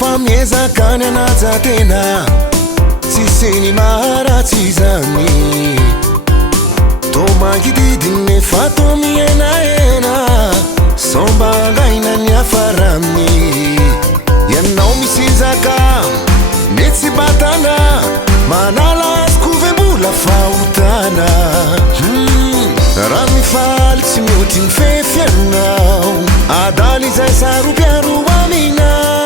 famiezakany anajatena tsiseny maharatsy zany to mankididiny fa to mihenaena somba angaina ny afaraminy ianao misy zaka metsy batana manala azy-kovem-bola fahotana raha mifaly tsy mihoatry ny fefianao adaly izay saropiaro aminao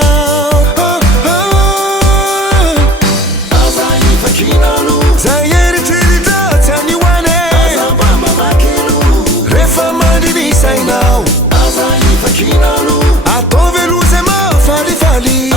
aza ifakinano zay eritreritry any hoane rehefa mandrinisainao aza ifakinano atao velozy mafalifaly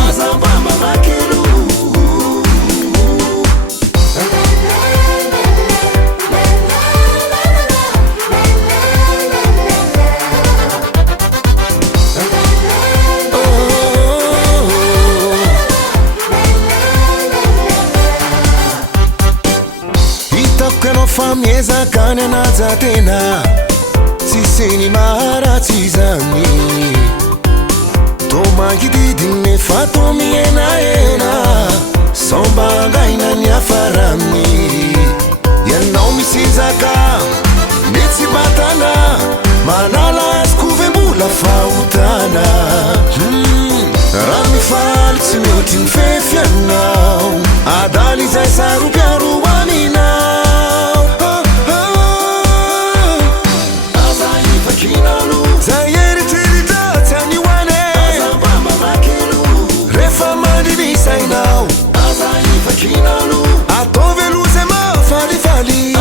famiezakany anajatena tsiseny maharatsy zany to mankididiny fa to mihenaena somba angaina ny afaraminy ianao misy zaka metsy batana manala azy-kovem-bola fahotana raha mifaly tsy mihoatry ny fefianao adaly izay saropiaro aminao zay eritreritry any hoane rehefa mandrinisainao atao velozy mafalifaly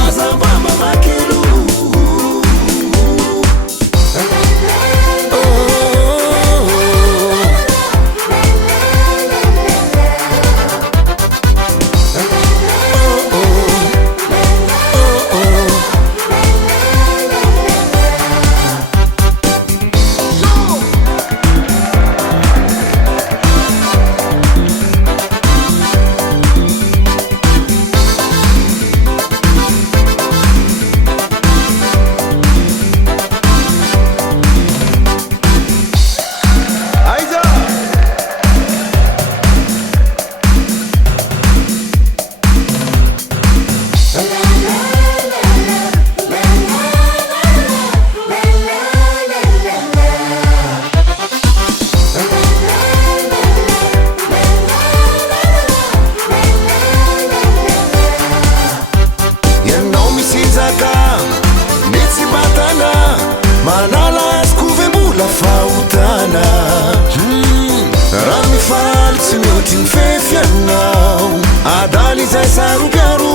metsy batana manala azy-kovem-bola fahotana raha mifaly tsy mihoatry ny fefianao adaly izay saropiaro